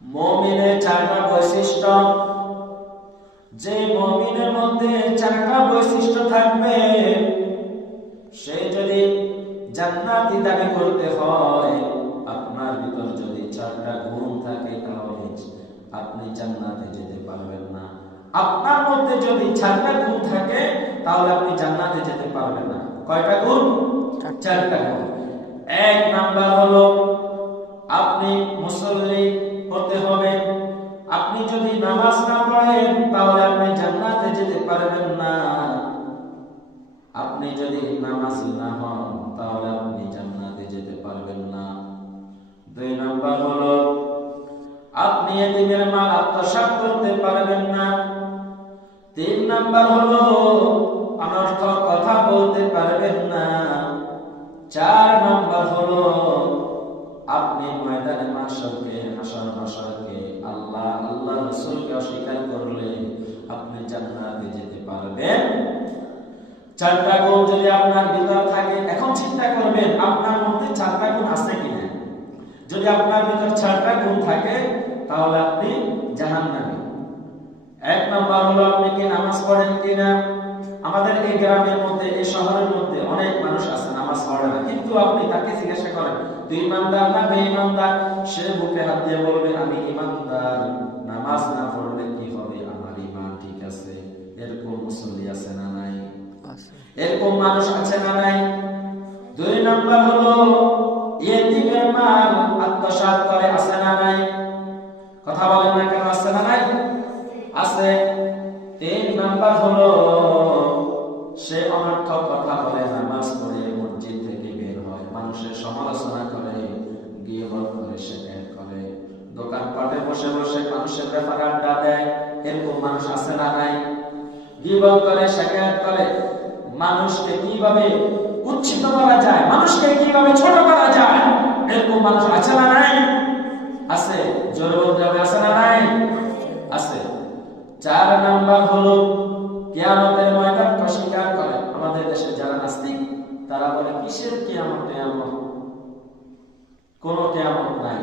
মুমিনের চারটা বৈশিষ্ট্য, যে মুমিনের মধ্যে চারটা বৈশিষ্ট্য থাকবে, সে যদি জান্নাতি দাবি করতে হয়, আপনার ভিতর যদি চারটা গুণ থাকে, তাহলে আপনি জান্নাতে যেতে পারবেন না। আপনার মধ্যে যদি চারটা গুণ থাকে, তাহলে আপনি জান্নাতে যেতে পারবেন না। কয়টা গুণ? চারটা গুণ। এক নাম্বার হলো আপনি মুসল্লি হতে হবে। আপনি যদি নামাজ না পড়েন, তাহলে আপনি জান্নাতে যেতে পারবেন না। আপনি যদি নামাজি না হন, তাহলে আপনি জান্নাতে যেতে পারবেন না। দুই নাম্বার হলো আপনি এতিমের মাল আত্মসাৎ করতে পারবেন না। তিন নাম্বার হলো অনর্থক কথা বলতে পারবেন না। চার নাম্বার হলো আপনি ময়দানে মাশরকে হাসরকে আল্লাহ রাসূলকে অস্বীকার করলে আপনি জান্নাতে যেতে পারবেন। চারটা গুণ যদি আপনার ভিতর থাকে, এখন চিন্তা করবেন আপনার মধ্যে চারটা গুণ আছে কিনা। যদি আপনার ভিতর চারটা গুণ থাকে, তাহলে আপনি জাহান্নামী। এক নাম্বার হলো আপনি কি নামাজ পড়েন কিনা। আমাদের এই গ্রামের মধ্যে, এই শহরের মধ্যে অনেক মানুষ আছে নামাজ পড়ে না, কিন্তু আপনি তাকে জিজ্ঞাসা করেন তুই ইমানদার না বেঈমানদার, সে বুকে হাত দিয়ে বলবে আমি ইমানদার। নামাজ না পড়লে কি হবে? আমার ঈমান ঠিক আছে। এরকম মুসল্লি আছে না নাই? এরকম মানুষ আছে না নাই? দুই নাম্বার হলো ইয়েতিমের মাল আত্মসাৎ করে, আছে না নাই? কথা বলেন না কেন? আছে না নাই? আছে। তিন নাম্বার হলো সে অনর্থক কথা বলে, নামাজ পড়ে মসজিদ থেকে বের হয়, মানুষের সমালোচনা করে, গীবত করে, শিকায়ত করে, দোকানপাটে বসে বসে মানুষের ব্যাপারে আড্ডা দেয়। এরকম মানুষ আছে না নাই? গীবত করে, শিকায়ত করে, মানুষকে কিভাবে কুৎসিত করা যায়, মানুষকে কিভাবে ছোট করা যায়, এরকম মানুষ আছে না নাই? আছে। জোরে বলতে হবে, আছে না নাই? আছে। চার নাম্বার হলো কিয়ামতের ময়দানকে অস্বীকার করে। আমাদের দেশে যারা নাস্তিক, তারা বলে কিসের কিয়ামত? কোন কিয়ামত নাই,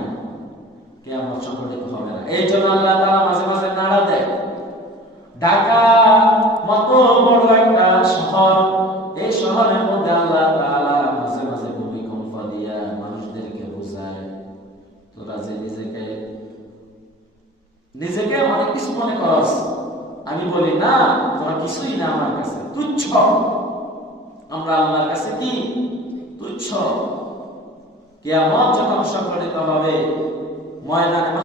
কিয়ামত সংঘটিত হবে না। এই জন্য আল্লাহ তাআলা মাঝে মাঝে নাড়া দেয়। ঢাকা মতো বড় একটা শহর, এই শহরের মধ্যে আল্লাহ তাআলা মাঝে মাঝে ভূমিকম্প দিয়া মানুষদেরকে বোঝায়, তোরা যে নিজেকে অনেক কিছু মনে করস, আমি বলি না, তোরা কিছুই না, আমার কাছে তুচ্ছ। আমরা আল্লাহর কাছে কি? তুচ্ছ। কিয়ামত যখন সংঘটিত হবে, ময়দানে